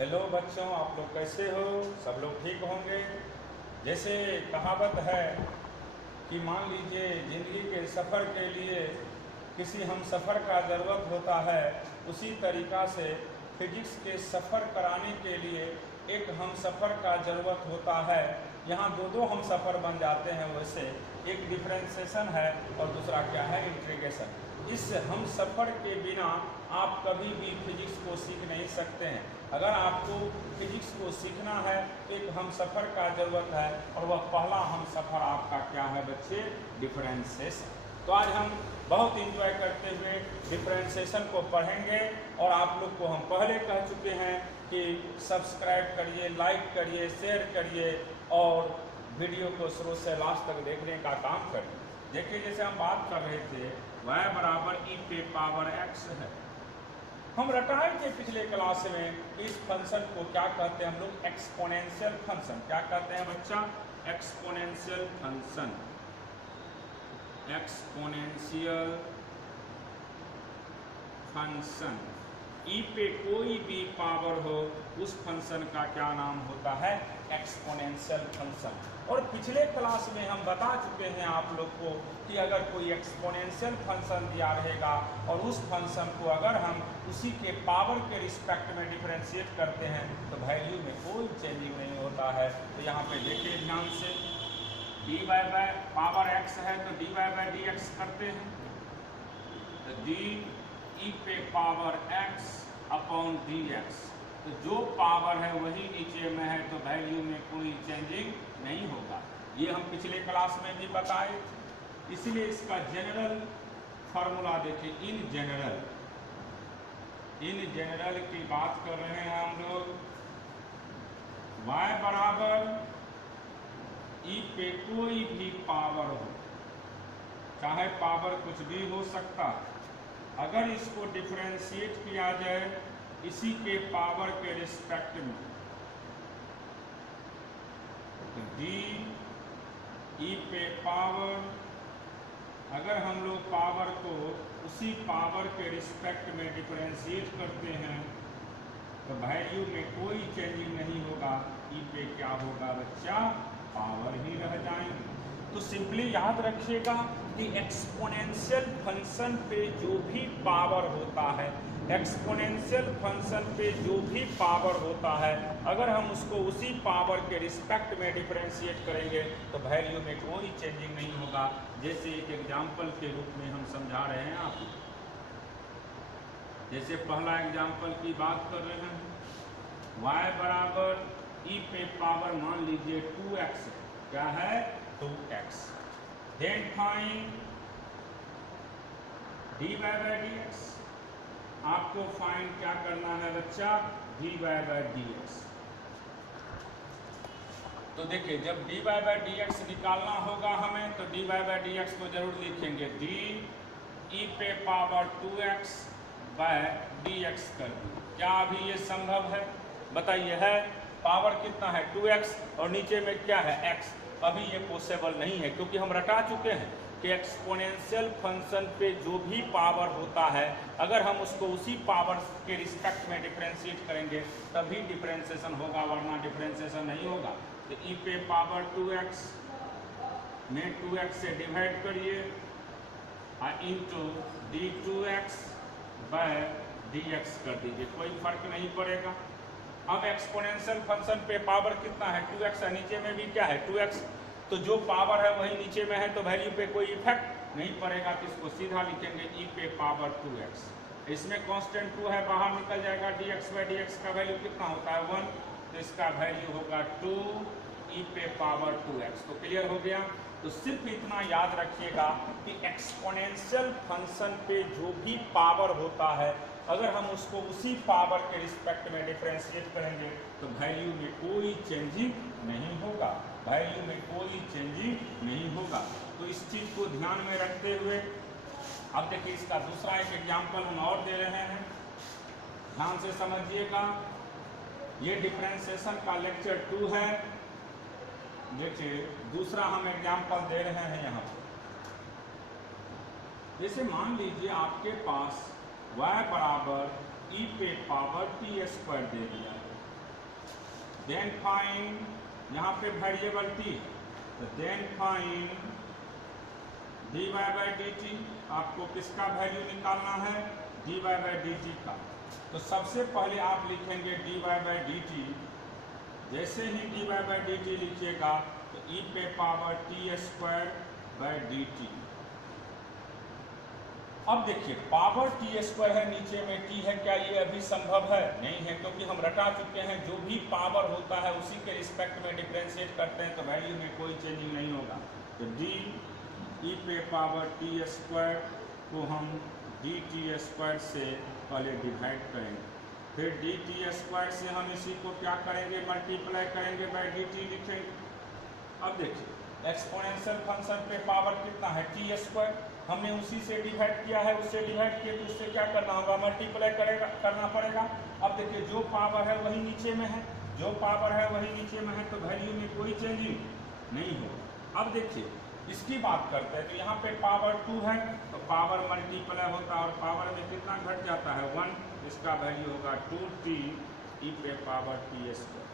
Hello बच्चों, आप लोग कैसे हो? सब लोग ठीक होंगे। जैसे कहावत है कि मान लीजिए ज़िंदगी के सफ़र के लिए किसी हम सफ़र का ज़रूरत होता है, उसी तरीक़ा से फिजिक्स के सफ़र कराने के लिए एक हम सफ़र का ज़रूरत होता है। यहाँ दो हम सफ़र बन जाते हैं। वैसे एक डिफरेंशिएशन है और दूसरा क्या है, इंटीग्रेशन। इस हम सफ़र के बिना आप कभी भी फिजिक्स को सीख नहीं सकते हैं। अगर आपको फिजिक्स को सीखना है तो एक हम सफ़र का ज़रूरत है, और वह पहला हम सफ़र आपका क्या है बच्चे? डिफरेंशिएशन। तो आज हम बहुत इंजॉय करते हुए डिफरेंशिएशन को पढ़ेंगे। और आप लोग को हम पहले कह चुके हैं कि सब्सक्राइब करिए, लाइक करिए, शेयर करिए और वीडियो को शुरू से लास्ट तक देखने का काम करिए। देखिए, जैसे हम बात कर रहे थे y बराबर e पे पावर x है। हम रटाए थे पिछले क्लास में इस फंक्शन को क्या कहते हैं हम लोग? Exponential function. क्या कहते हैं बच्चा? Exponential function. Exponential function. E पे कोई भी पावर हो, उस फंक्शन का क्या नाम होता है? Exponential function. और पिछले क्लास में हम बता चुके हैं आप लोग को कि अगर कोई एक्सपोनेंशियल फंक्शन दिया रहेगा और उस फंक्शन को अगर हम उसी के पावर के रिस्पेक्ट में डिफरेंशिएट करते हैं तो वैल्यू में कोई चेंजिंग नहीं होता है। तो यहाँ पे देखिए ध्यान से, dy बाय पावर x है तो dy बाय dx करते हैं, तो d e पे पावर x अपॉन dx। तो जो पावर है वही नीचे में है, तो वैल्यू में कोई चेंजिंग नहीं होगा। ये हम पिछले क्लास में भी बताए। इसलिए इसका जनरल फार्मूला देखिए, इन जनरल की बात कर रहे हैं हम लोग। y बराबर e पे कोई भी पावर हो, चाहे पावर कुछ भी हो सकता, अगर इसको डिफरेंशिएट किया जाए इसी के पावर के रिस्पेक्ट में, तो डी ई पे पावर, अगर हम लोग पावर को उसी पावर के रिस्पेक्ट में डिफरेंशिएट करते हैं तो वैल्यू में कोई चेंजिंग नहीं होगा। ई पे क्या होगा बच्चा? पावर ही रह जाएंगे। तो सिंपली याद रखिएगा कि एक्सपोनेंशियल फंक्शन पे जो भी पावर होता है, एक्सपोनेंशियल फंक्शन पे जो भी पावर होता है, अगर हम उसको उसी पावर के रिस्पेक्ट में डिफरेंशिएट करेंगे तो वैल्यू में कोई चेंजिंग नहीं होगा। जैसे एक एग्जाम्पल के रूप में हम समझा रहे हैं आपको। जैसे पहला एग्जाम्पल की बात कर रहे हैं, y बराबर e पे पावर मान लीजिए 2x है। क्या है? 2x। Then find dy by dx। आपको फाइंड क्या करना है बच्चा? dy by dx। तो देखिए, जब dy बाय dx निकालना होगा हमें तो dy बाय dx को जरूर लिखेंगे d e पे पावर 2x बाय dx कर दी। क्या अभी ये संभव है? बताइए। है पावर कितना है? 2x और नीचे में क्या है? x। अभी ये पॉसिबल नहीं है, क्योंकि हम रटा चुके हैं कि एक्सपोनेंशियल फंक्शन पे जो भी पावर होता है, अगर हम उसको उसी पावर के रिस्पेक्ट में डिफरेंशिएट करेंगे तभी डिफरेंशिएशन होगा, वरना डिफरेंशिएशन नहीं होगा। तो e पे पावर 2x में 2x से डिवाइड करिए इंटू d2x बाय dx कर दीजिए, कोई फर्क नहीं पड़ेगा। अब एक्सपोनेंशियल फंक्शन पे पावर कितना है? 2x है, नीचे में भी क्या है? 2x। तो जो पावर है वही नीचे में है, तो वैल्यू पे कोई इफेक्ट नहीं पड़ेगा। तो इसको सीधा लिखेंगे e पे पावर 2x। इसमें कांस्टेंट 2 है, बाहर निकल जाएगा। dx बाय dx का वैल्यू कितना होता है? 1। तो इसका वैल्यू होगा 2 e पे पावर 2x। तो क्लियर हो गया। तो सिर्फ इतना याद रखिएगा कि एक्सपोनेंशियल फंक्शन पे जो भी पावर होता है, अगर हम उसको उसी पावर के रिस्पेक्ट में डिफरेंशिएट करेंगे तो वैल्यू में कोई चेंजिंग नहीं होगा, वैल्यू में कोई चेंजिंग नहीं होगा। तो इस चीज़ को ध्यान में रखते हुए अब देखिए, इसका दूसरा एक एग्जाम्पल हम और दे रहे हैं, ध्यान से समझिएगा। ये डिफरेंशिएशन का लेक्चर 2 है। देखिए, दूसरा हम एग्जाम्पल दे रहे हैं यहाँ पर। जैसे मान लीजिए आपके पास y बराबर e पे पावर t² दे दिया, देन फाइंड, यहाँ पे वेरिएबल टी है, तो then find dy by D T. आपको किसका वैल्यू निकालना है? dy बाई डी टी का। तो सबसे पहले आप लिखेंगे dy बाई डी टी। जैसे ही dy बाई डी टी लिखिएगा तो e पे power T square by D T. अब देखिए पावर टी स्क्वायर है, नीचे में टी है, क्या ये अभी संभव है? नहीं है, क्योंकि हम रटा चुके हैं जो भी पावर होता है उसी के रिस्पेक्ट में डिफरेंशिएट करते हैं, तो वैल्यू में कोई चेंजिंग नहीं होगा। तो डी ई पे पावर टी स्क्वायर को हम डी टी स्क्वायर से पहले डिवाइड करेंगे, फिर डी टी स्क्वायर से हम इसी को क्या करेंगे? मल्टीप्लाई करेंगे बाई डी टी लिखेंगे। अब देखिए एक्सपोनेंशियल फंक्शन पे पावर कितना है? टी स्क्वायर, हमने उसी से डिवाइड किया है, उससे डिवाइड किए तो उससे क्या करना होगा? मल्टीप्लाई करना पड़ेगा। अब देखिए जो पावर है वही नीचे में है, जो पावर है वही नीचे में है, तो वैल्यू में कोई चेंजिंग नहीं होगा। अब देखिए इसकी बात करते हैं, तो यहाँ पे पावर 2 है तो पावर मल्टीप्लाई होता है और पावर में कितना घट जाता है? 1। इसका वैल्यू होगा 2t ई पे पावर टी स्क्वायर,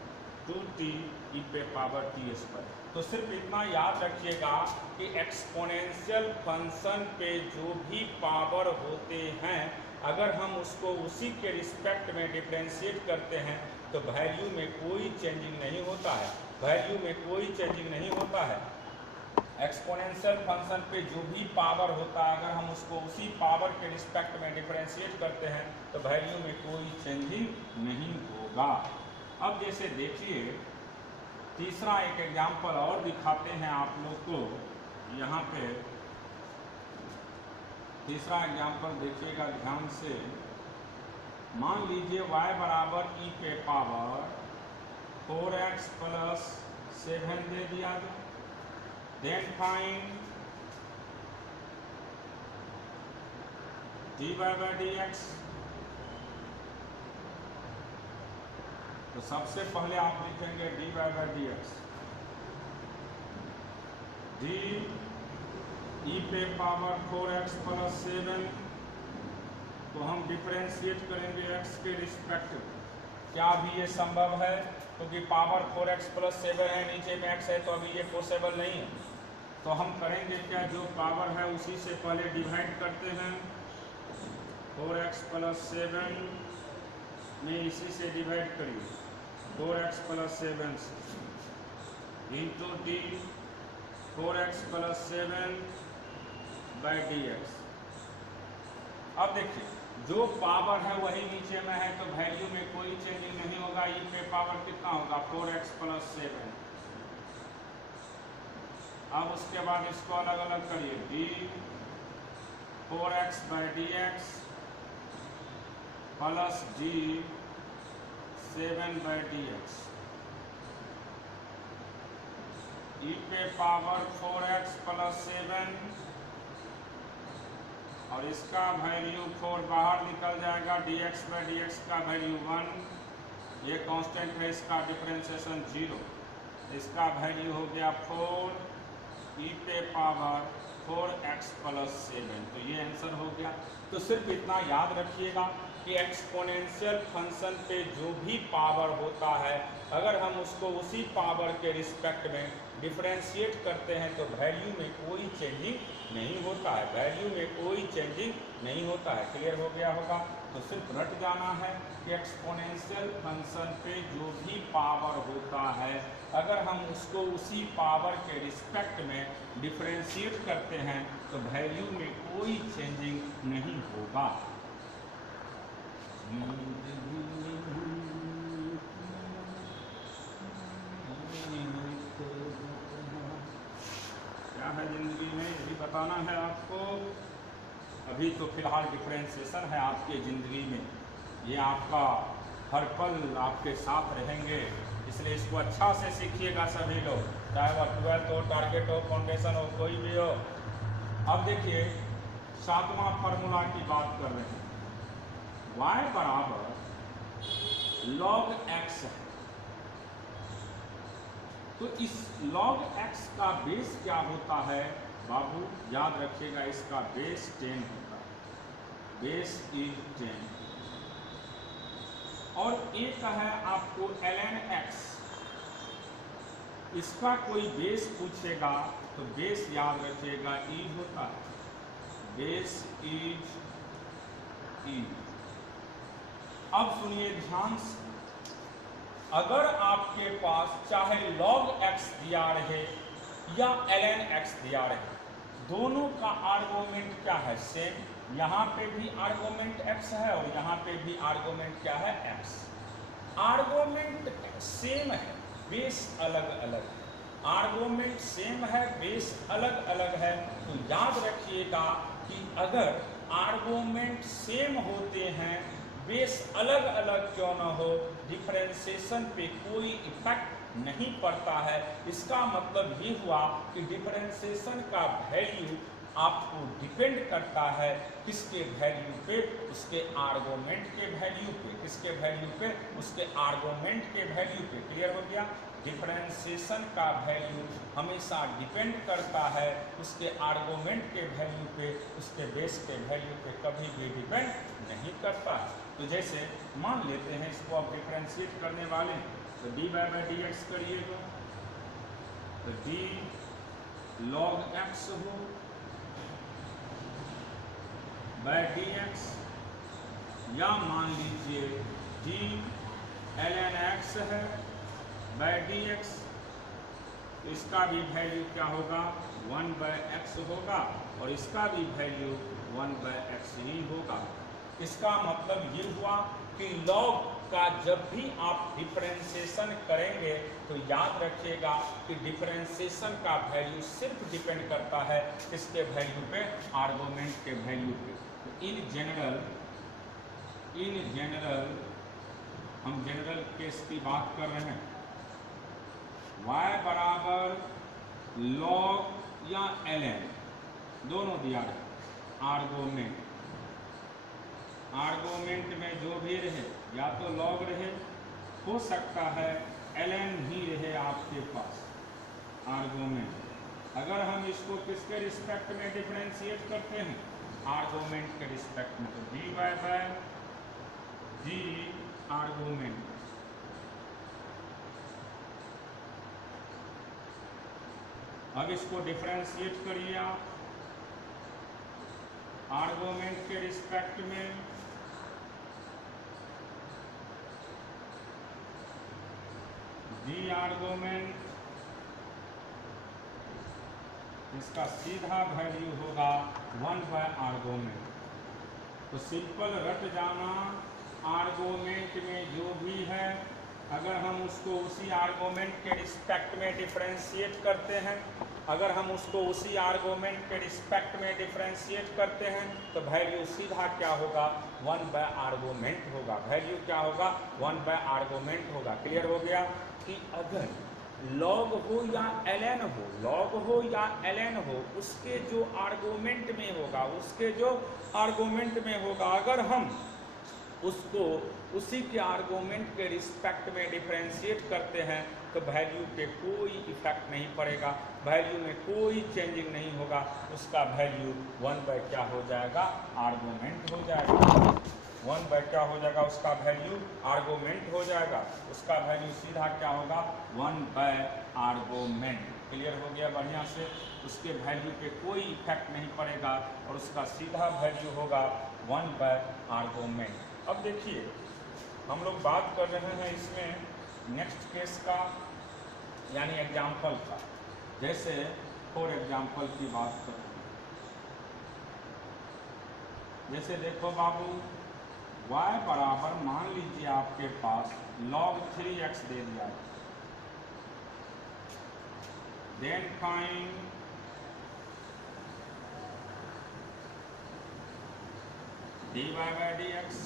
2t ई पे पावर टी स्क्वायर। तो सिर्फ इतना याद रखिएगा कि एक्सपोनेंशियल फंक्शन पे जो भी पावर होते हैं अगर हम उसको उसी के रिस्पेक्ट में डिफरेंशिएट करते हैं तो वैल्यू में कोई चेंजिंग नहीं होता है, वैल्यू में कोई चेंजिंग नहीं होता है। एक्सपोनेंशियल फंक्शन पे जो भी पावर होता है अगर हम उसको उसी पावर के रिस्पेक्ट में डिफरेंशिएट करते हैं तो वैल्यू में कोई चेंजिंग नहीं होगा। अब जैसे देखिए तीसरा एक एग्जाम्पल और दिखाते हैं आप लोग को। यहाँ पे तीसरा एग्जाम्पल देखिएगा ध्यान से। मान लीजिए y बराबर e पे पावर 4x प्लस 7 दे दिया गया, then find dy by D X. तो सबसे पहले आप लिखेंगे dy by D X, D E पे पावर 4x प्लस 7 को हम डिफरेंशिएट करेंगे x के रिस्पेक्ट में। क्या अभी ये संभव है? क्योंकि पावर 4x प्लस 7 है, नीचे में x है, तो अभी ये पॉसिबल नहीं है। तो हम करेंगे क्या? जो पावर है उसी से पहले डिवाइड करते हैं। 4x प्लस 7 में इसी से डिवाइड करिए, 4x प्लस 7 से into D 4x plus 7 by D x. अब देखिए जो पावर है वही नीचे में है तो वैल्यू में कोई चेंजिंग नहीं होगा। ई पे पावर कितना होगा? 4x plus 7। अब उसके बाद इसको अलग अलग करिए, d 4x by D x plus d 7 by D x. E पे पावर 4x प्लस 7 और इसका वैल्यू 4 बाहर निकल जाएगा, dx बाई डी एक्स का वैल्यू 1, ये कांस्टेंट है, इसका डिफरेंशिएशन 0, इसका वैल्यू हो गया 4 ई पे पावर 4x प्लस 7। तो ये आंसर हो गया। तो सिर्फ इतना याद रखिएगा कि एक्सपोनेंशियल फंक्शन पे जो भी पावर होता है अगर हम उसको उसी पावर के रिस्पेक्ट में डिफरेंशिएट करते हैं तो वैल्यू में कोई चेंजिंग नहीं होता है, वैल्यू में कोई चेंजिंग नहीं होता है। क्लियर हो गया होगा? तो सिर्फ रट जाना है कि एक्सपोनेंशियल फंक्शन पे जो भी पावर होता है अगर हम उसको उसी पावर के रिस्पेक्ट में डिफरेंशिएट करते हैं तो वैल्यू में कोई चेंजिंग नहीं होगा। क्या है जिंदगी में, यही बताना है आपको। अभी तो फिलहाल डिफरेंशिएशन है आपके ज़िंदगी में, ये आपका हर पल आपके साथ रहेंगे, इसलिए इसको अच्छा से सीखिएगा सभी लोग, चाहे वह 12th हो, टारगेट हो, फाउंडेशन हो, कोई भी हो। अब देखिए 7वां फार्मूला की बात कर रहे हैं। y बराबर log x है, तो इस log x का बेस क्या होता है बाबू? याद रखिएगा इसका बेस 10 होता है, बेस इज 10। और एक है आपको ln x, इसका कोई बेस पूछेगा तो बेस याद रखिएगा ई होता है, बेस इज ई। अब सुनिए ध्यान से, अगर आपके पास चाहे log x दिया रहे या ln x दिया रहे, दोनों का आर्गुमेंट क्या है, सेम। यहाँ पे भी आर्गुमेंट x है और यहाँ पे भी आर्गुमेंट क्या है, x। आर्गुमेंट सेम है, बेस अलग अलग है। आर्गुमेंट सेम है, बेस अलग अलग है, तो याद रखिएगा कि अगर आर्गुमेंट सेम होते हैं, बेस अलग अलग क्यों ना हो, डिफरेंशिएशन पे कोई इफेक्ट नहीं पड़ता है। इसका मतलब ये हुआ कि डिफरेंशिएशन का वैल्यू आपको डिपेंड करता है किसके वैल्यू पे, उसके आर्गुमेंट के वैल्यू पे। किसके वैल्यू पे, उसके आर्गुमेंट के वैल्यू पे। क्लियर हो गया? डिफरेंशिएशन का वैल्यू हमेशा डिपेंड करता है उसके आर्गुमेंट के वैल्यू पे, उसके बेस के वैल्यू पे कभी भी डिपेंड नहीं करता है। तो जैसे मान लेते हैं इसको आप डिफरेंशिएट करने वाले हैं, तो dy बाई डी एक्स करिएगा तो d log x हो बाय डी एक्स, या मान लीजिए d ln x है बाय डी एक्स, इसका भी वैल्यू क्या होगा, 1 बाय एक्स होगा और इसका भी वैल्यू 1 बाय एक्स ही होगा। इसका मतलब ये हुआ कि log का जब भी आप डिफरेंशिएशन करेंगे तो याद रखिएगा कि डिफरेंशिएशन का वैल्यू सिर्फ डिपेंड करता है किसके वैल्यू पे, आर्गुमेंट के वैल्यू पे। तो इन जनरल हम जनरल केस की बात कर रहे हैं, y बराबर log या ln दोनों दिया है। आर्गुमेंट में जो भी रहे, या तो log रहे, हो सकता है ln ही रहे आपके पास आर्गुमेंट। अगर हम इसको किसके रिस्पेक्ट में डिफरेंशिएट करते हैं, आर्गुमेंट के रिस्पेक्ट में, तो dy बाय d आर्गुमेंट। अब इसको डिफरेंशिएट करिए आप आर्गुमेंट के रिस्पेक्ट में, d आर्गुमेंट, इसका सीधा वैल्यू होगा 1 बाय आर्गुमेंट। तो सिंपल रट जाना, आर्गुमेंट में जो भी है अगर हम उसको उसी आर्गुमेंट के रिस्पेक्ट में डिफरेंशिएट करते हैं, अगर हम उसको उसी आर्गुमेंट के रिस्पेक्ट में डिफरेंशिएट करते हैं तो वैल्यू सीधा क्या होगा, 1 बाय आर्गुमेंट होगा। वैल्यू क्या होगा, 1 बाय आर्गुमेंट होगा। क्लियर हो गया कि अगर log हो या ln हो, log हो या ln हो, उसके जो आर्गुमेंट में होगा, उसके जो आर्गुमेंट में होगा, अगर हम उसको उसी के आर्गुमेंट के रिस्पेक्ट में डिफरेंशिएट करते हैं तो वैल्यू पे कोई इफेक्ट नहीं पड़ेगा, वैल्यू में कोई चेंजिंग नहीं होगा। उसका वैल्यू 1 बाय क्या हो जाएगा, आर्गुमेंट हो जाएगा। 1 बाय क्या हो जाएगा, उसका वैल्यू आर्गुमेंट हो जाएगा। उसका वैल्यू सीधा क्या होगा, 1 बाय आर्गुमेंट। क्लियर हो गया बढ़िया से? उसके वैल्यू पे कोई इफेक्ट नहीं पड़ेगा और उसका सीधा वैल्यू होगा 1 बाय आर्गुमेंट। अब देखिए हम लोग बात कर रहे हैं इसमें नेक्स्ट केस का, यानी एग्जाम्पल का। जैसे फॉर एग्जाम्पल की बात करें, जैसे देखो बाबू, y बराबर मान लीजिए आपके पास log 3x दे दिया, then find dy by dx।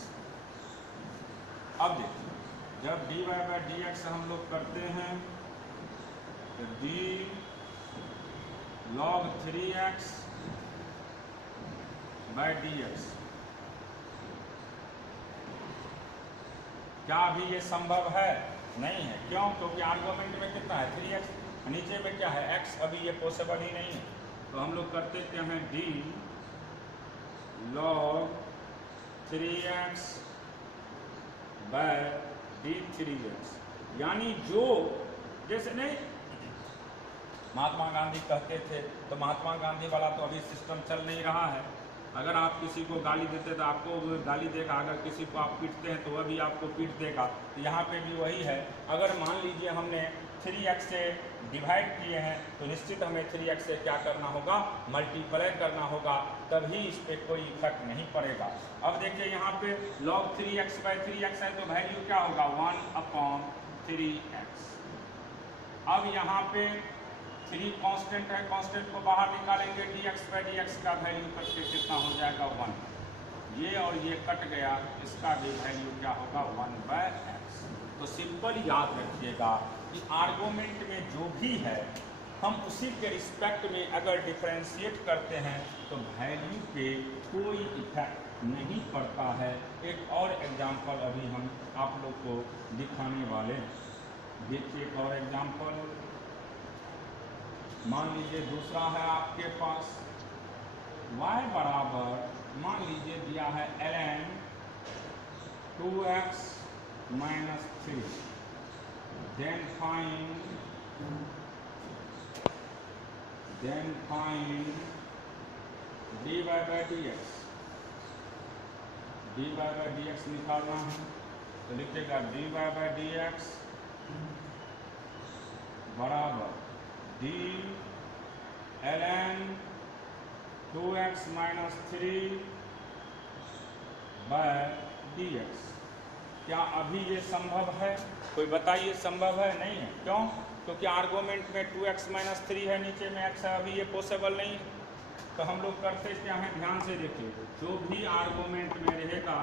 अब देखिए जब dy बाय dx हम लोग करते हैं तो d log 3x bye dx, क्या अभी ये संभव है? नहीं है। क्यों? क्योंकि आर्गुमेंट में कितना है, 3x, नीचे में क्या है, x। अभी ये पॉसिबल ही नहीं है। तो हम लोग करते क्या हैं, d log 3x bye d3x, यानी जो जैसे नहीं महात्मा गांधी कहते थे, तो महात्मा गांधी वाला तो अभी सिस्टम चल नहीं रहा है। अगर आप किसी को गाली देते तो आपको वो गाली देगा, अगर किसी को आप पीटते हैं तो वह भी आपको पीट देगा। तो यहाँ पे भी वही है, अगर मान लीजिए हमने 3x से डिवाइड किए हैं तो निश्चित हमें 3x से क्या करना होगा, मल्टीप्लाई करना होगा, तभी इस पर कोई इफेक्ट नहीं पड़ेगा। अब देखिए यहाँ पे log 3x/3x है तो वैल्यू क्या होगा, 1/3x। अब यहाँ पे 3 कांस्टेंट है, कांस्टेंट को बाहर निकालेंगे, dx/dx का वैल्यू करके कितना हो जाएगा, 1। ये और ये कट गया, इसका भी वैल्यू क्या होगा, 1/x। तो सिंपल याद रखिएगा कि आर्गुमेंट में जो भी है हम उसी के रिस्पेक्ट में अगर डिफरेंशिएट करते हैं तो वैल्यू पे कोई इफेक्ट नहीं पड़ता है। एक और एग्जांपल अभी हम आप लोग को दिखाने वाले हैं। देखिए एक और एग्जांपल, मान लीजिए दूसरा है आपके पास y बराबर, मान लीजिए दिया है ln 2x - 3, then find dy/dx। dy/dx निकालना है तो लिखिएगा dy/dx बराबर d ln 2x - 3/dx। क्या अभी ये संभव है, कोई बताइए, संभव है? नहीं है। क्यों? क्योंकि आर्गुमेंट में 2x - 3 है, नीचे में x है, अभी ये पॉसिबल नहीं है। तो हम लोग करते क्या हैं, ध्यान से देखिए, जो भी आर्गुमेंट में रहेगा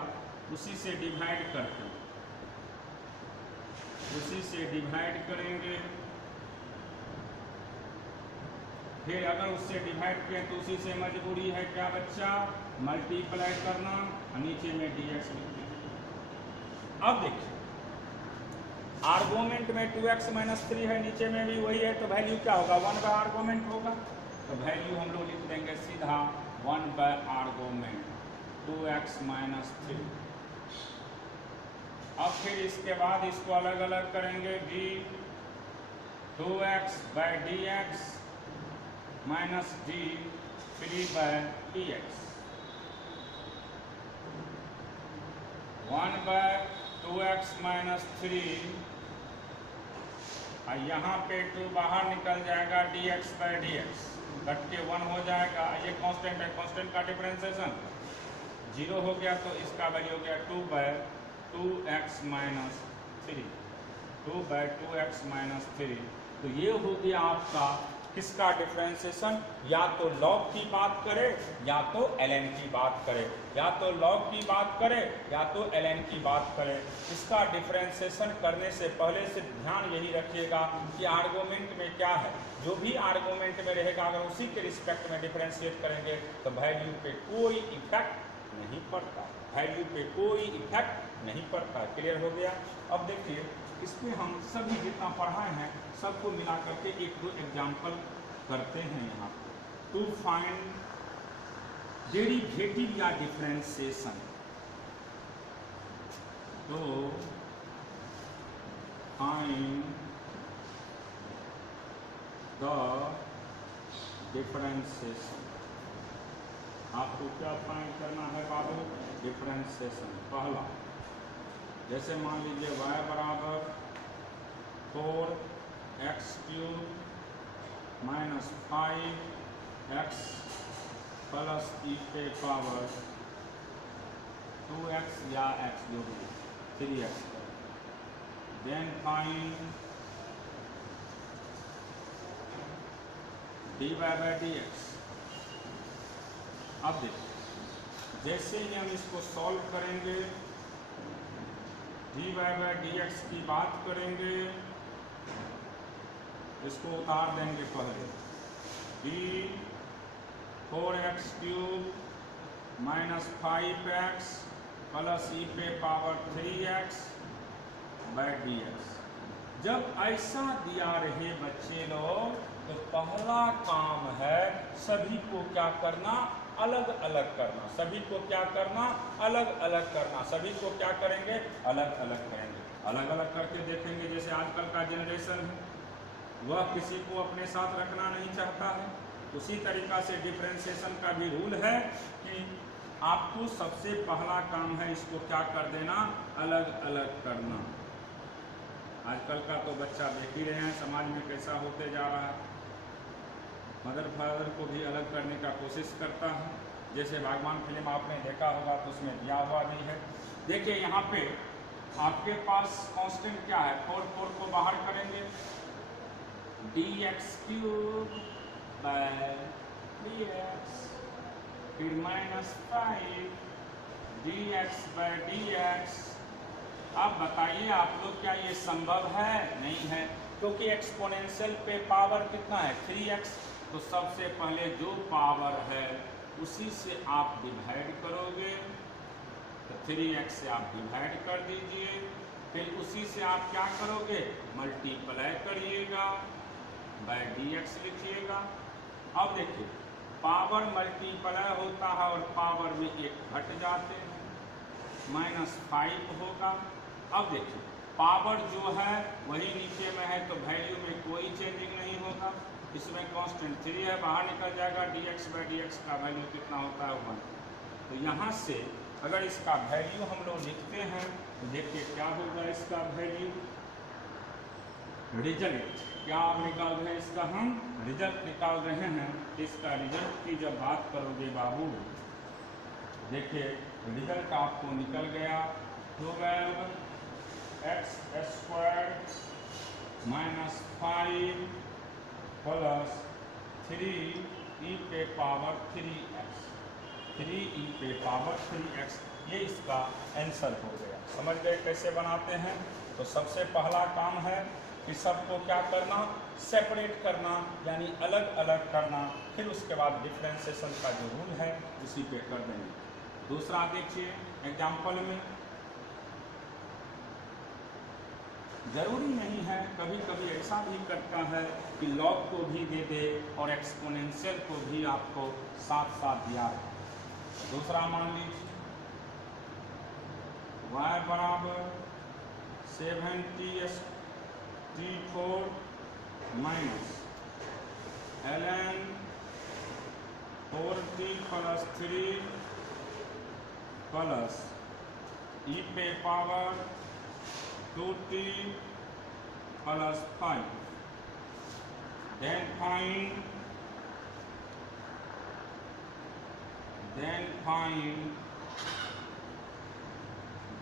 उसी से डिवाइड करते हैं, उसी से डिवाइड करेंगे, फिर अगर उससे डिवाइड करें तो उसी से मजबूरी है क्या बच्चा, मल्टीप्लाई करना, नीचे में dx लिखना। अब देखिए आर्गुमेंट में 2x - 3 है, नीचे में भी वही है, तो वैल्यू क्या होगा, 1/आर्गुमेंट होगा। तो वैल्यू हम लोग लिख देंगे सीधा 1/आर्गुमेंट 2x - 3। अब फिर इसके बाद इसको अलग अलग करेंगे, d 2x/dx minus d 3/dx 1/2x - 3, और यहाँ पे 2 बाहर निकल जाएगा, dx/dx कट के 1 हो जाएगा। ये कांस्टेंट है, कांस्टेंट का डिफरेंशिएशन 0 हो गया, तो इसका वैल्यू हो गया 2/2x - 3, 2/2x - 3। तो ये हो गया आपका किसका डिफरेंशिएशन, या तो log की बात करें या तो ln की बात करें, या तो log की बात करें या तो ln की बात करें। इसका डिफरेंशिएशन करने से पहले से ध्यान यही रखिएगा कि आर्गुमेंट में क्या है, जो भी आर्गुमेंट में रहेगा अगर उसी के रिस्पेक्ट में डिफरेंशिएट करेंगे तो वैल्यू पे कोई इफेक्ट नहीं पड़ता, वैल्यू पे कोई इफेक्ट नहीं पड़ता। क्लियर हो गया? अब देखिए इसमें हम सभी जितना पढ़ाए हैं सबको मिला करके 1-2 एग्जाम्पल करते हैं यहाँ टू फाइंड डेरिवेटिव या डिफरेंशिएशन। तो फाइंड द डिफरेंशिएशन, आपको क्या फाइंड करना है बाबू, डिफरेंशिएशन। पहला जैसे मान लीजिए y बराबर 4x³ - 5x प्लस e पे पावर 2x या x जो भी 3x, देन फाइंड dy/dx। अब देखिए जैसे ही हम इसको सॉल्व करेंगे dy/dx की बात करेंगे, इसको उतार देंगे पहले, d 4x³ - 5x plus e पे पावर 3x/dx। जब ऐसा दिया रहे बच्चे लोग तो पहला काम है सभी को क्या करना, अलग अलग करना। सभी को क्या करना, अलग अलग करना। सभी को क्या करेंगे, अलग अलग करेंगे। अलग अलग करके देखेंगे, जैसे आजकल का जनरेशन है वह किसी को अपने साथ रखना नहीं चाहता है। उसी तरीक़ा से डिफरेंशिएशन का भी रूल है कि आपको सबसे पहला काम है इसको क्या कर देना, अलग अलग करना। आजकल का तो बच्चा देख ही रहे हैं समाज में कैसा होते जा रहा है। मदर फादर को भी अलग करने का कोशिश करता है। जैसे भगवान फिल्म आपने देखा होगा तो उसमें दिया हुआ भी है। देखिए यहाँ पे आपके पास कांस्टेंट क्या है, 4 को बाहर करेंगे dx³ बाय dx, फिर -5 dx बाय dx। अब बताइए आप लोग क्या ये संभव है? नहीं है, क्योंकि एक्सपोनेंशियल पे पावर कितना है 3x। तो सबसे पहले जो पावर है उसी से आप डिवाइड करोगे, तो 3x से आप डिवाइड कर दीजिए, फिर उसी से आप क्या करोगे, मल्टीप्लाई करिएगा, बाय dx लिखिएगा। अब देखिए पावर मल्टीप्लाई होता है और पावर में एक घट जाते हैं, -5 होगा। अब देखिए पावर जो है वही नीचे में है तो वैल्यू में कोई चेंजिंग नहीं होगा। इसमें कांस्टेंट 3 है, बाहर निकल जाएगा, dx बाय dx का वैल्यू कितना होता है 1। तो यहाँ से अगर इसका वैल्यू हम लोग लिखते हैं तो देखिए क्या होगा इसका वैल्यू, रिजल्ट क्या निकाल रहे हैं, इसका हम रिजल्ट निकाल रहे हैं। इसका रिजल्ट की जब बात करोगे बाबू, देखिए रिजल्ट आपको निकल गया 12x² -5 प्लस 3e पे पावर 3x, 3e पे पावर 3x, ये इसका आंसर हो गया। समझ गए कैसे बनाते हैं? तो सबसे पहला काम है कि सबको क्या करना, सेपरेट करना, यानी अलग अलग करना। फिर उसके बाद डिफरेंशिएशन का जो रूल है उसी पे कर देंगे। दूसरा देखिए एग्जाम्पल में, ज़रूरी नहीं है, कभी कभी ऐसा भी करता है कि लॉग को भी दे दे और एक्सपोनेंशियल को भी आपको साथ साथ दिया है। दूसरा मान लीजिए y बराबर 7t4 minus ln 4t plus 3 plus e पे power 2t plus 5। then find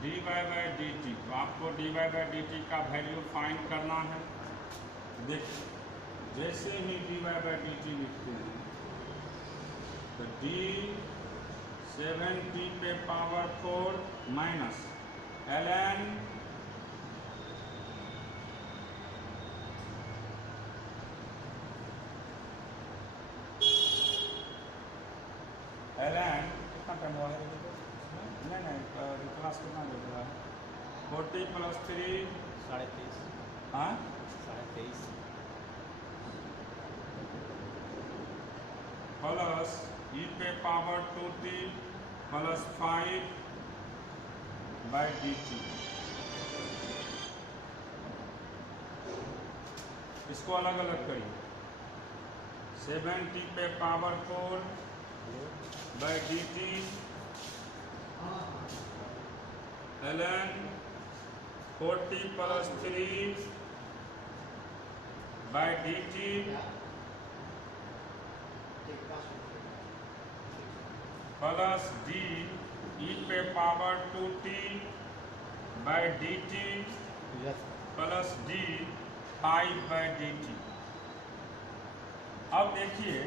dy by dt। तो आपको dy बाय dt का वैल्यू फाइंड करना है। देखिए जैसे ही dy बाय dt लिखते हैं तो d 7t पे पावर 4 माइनस ln कितना टाइम हुआ है? नहीं क्लास कितना लग रहा है? 40 प्लस 3 23.5। हाँ 23.5 प्लस e पे power 2t plus 5 by dt। इसको अलग अलग करिए, 7t पे power 4 by dt ln 40 plus 3 by dt plus d e पे power 2t by dt plus d 5 by dt। अब देखिए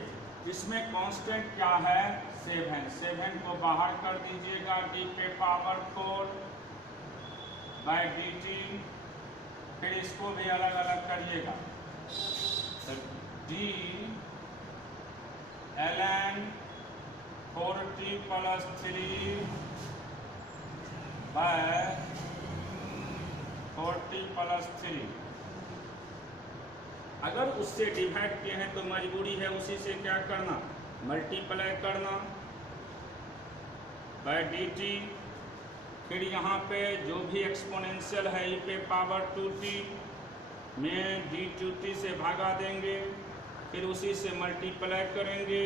इसमें कांस्टेंट क्या है 7 को बाहर कर दीजिएगा, d पे पावर 4 बाय dt, फिर इसको भी अलग अलग करिएगा, तो d ln 4t plus 3 by 40 plus 3। अगर उससे डिवाइड किए हैं तो मजबूरी है उसी से क्या करना, मल्टीप्लाई करना बाय dt। फिर यहाँ पे जो भी एक्सपोनेंशियल है e पे पावर 2t में d2t से भागा देंगे, फिर उसी से मल्टीप्लाई करेंगे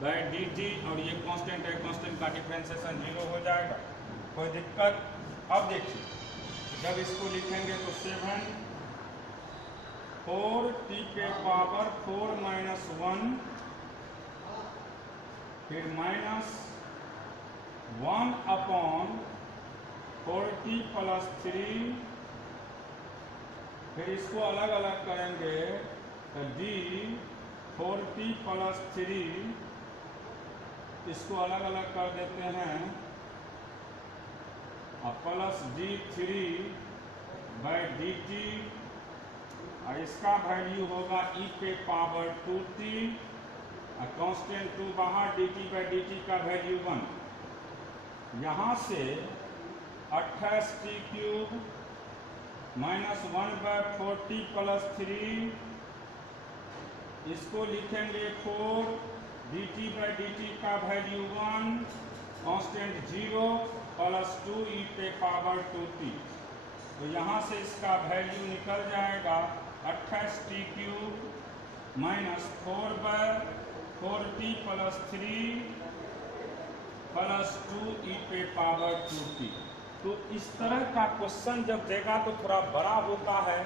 बाय dt, और ये कांस्टेंट है, कांस्टेंट का डिफरेंशिएशन 0 हो जाएगा, कोई दिक्कत। अब देखिए जब इसको लिखेंगे तो 7 4t के पावर 4 माइनस 1, फिर माइनस 1 अपॉन 4t प्लस 3, फिर इसको अलग अलग करेंगे तो d 4t प्लस 3, इसको अलग अलग कर देते हैं, और प्लस d3 बाई dt, और इसका वैल्यू होगा e पे पावर 2t, और कांस्टेंट 2 बाहर, dt बाई dt का वैल्यू 1। यहाँ से 28t cube minus 1 bye 4t plus 3, इसको लिखेंगे 4, dt बाई dt का वैल्यू 1, कांस्टेंट 0 प्लस 2 e पे पावर 2t। तो यहाँ से इसका वैल्यू निकल जाएगा 28t cube minus 4 by 4t plus 3 plus 2 e पे पावर 2t। तो इस तरह का क्वेश्चन जब देगा तो थोड़ा बड़ा होता है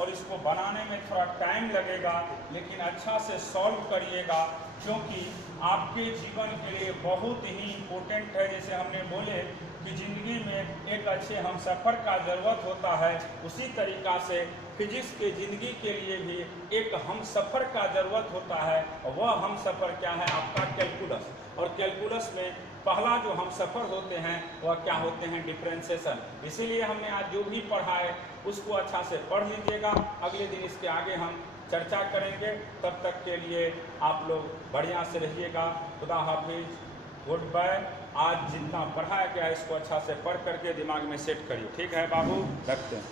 और इसको बनाने में थोड़ा टाइम लगेगा, लेकिन अच्छा से सॉल्व करिएगा, क्योंकि आपके जीवन के लिए बहुत ही इम्पोर्टेंट है। जैसे हमने बोले कि ज़िंदगी में एक अच्छे हमसफ़र का ज़रूरत होता है, उसी तरीक़ा से फिजिक्स के ज़िंदगी के लिए भी एक हमसफ़र का ज़रूरत होता है। वह हमसफ़र क्या है? आपका कैलकुलस। और कैलकुलस में पहला जो हमसफ़र होते हैं वह क्या होते हैं? डिफरेंशिएशन। इसीलिए हमने आज जो भी पढ़ा है उसको अच्छा से पढ़ लीजिएगा। अगले दिन इसके आगे हम चर्चा करेंगे। तब तक के लिए आप लोग बढ़िया से रहिएगा। खुदा हाफिज, गुड बाय। आज जितना पढ़ाया गया है इसको अच्छा से पढ़ करके दिमाग में सेट करिए। ठीक है बाबू, रखते हैं।